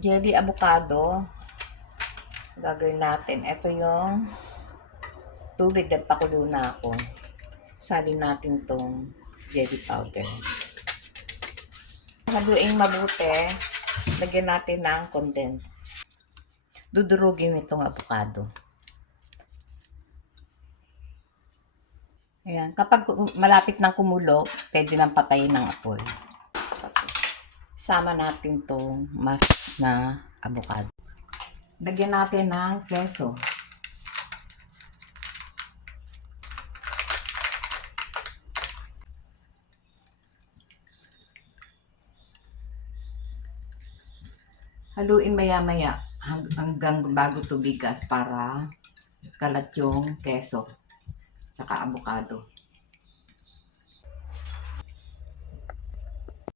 jelly avocado. Gagawin natin. Ito yung tubig. Nagpakulo na ako. Salin natin tong jelly powder. Haluin mabuti. Lagyan natin ng condense. Dudurugin itong avocado. Ayan. Kapag malapit ng kumulo, pwede nang patayin ng apoy. Sama natin tong mas na avocado. Lagyan natin ng keso. Haluin maya-maya hanggang bago tubigas para kalat yung keso tsaka avocado.